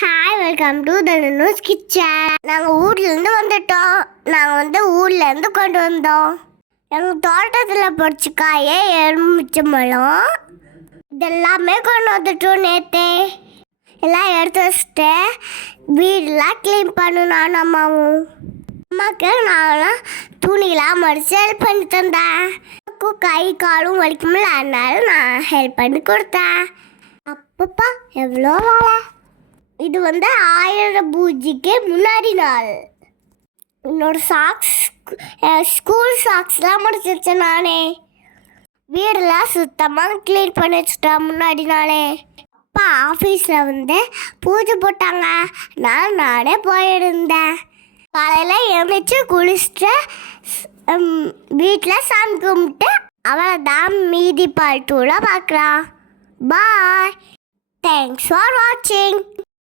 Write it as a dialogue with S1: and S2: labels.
S1: Hi welcome to the news kitchen நாங்கள் ஊர்லேருந்து வந்துட்டோம். நாங்கள் வந்து ஊர்லேருந்து கொண்டு வந்தோம். எங்கள் தோட்டத்தில் பிடிச்ச காயே எலுமிச்சம்பழம் இதெல்லாமே கொண்டு வந்துட்டோம் நேற்று எல்லாம் எடுத்து வச்சுட்டு வீடெல்லாம் க்ளீன் பண்ணணும் அம்மாவும். அம்மாவுக்கு நான்லாம் துணிலாம் மடித்து ஹெல்ப் பண்ணி தந்தேன். அம்மாக்கும் கை காலும் வலிக்கும்ல அதனால நான் ஹெல்ப் பண்ணி கொடுத்தேன். அப்பப்பா எவ்வளோ வேலை? இது வந்து ஆயிரம் பூஜைக்கு முன்னாடி நாள். என்னோட சாக்ஸ் ஸ்கூல் சாக்ஸ்லாம் முடிச்சிருச்சேன் நானே. வீடெல்லாம் சுத்தமாக க்ளீன் பண்ணி வச்சுட்டேன் முன்னாடி நாளே. அப்பா ஆஃபீஸில் வந்து பூஜை போட்டாங்க. நான் நானே போயிருந்தேன். காலையில் எழுந்திரிச்சு குளிச்சுட்டு வீட்டில் சாமி கும்பிட்டு அவளை தான் மீதி பாட்டு பார்க்குறான் பாய் தேங்க்ஸ் ஃபார் வாட்சிங்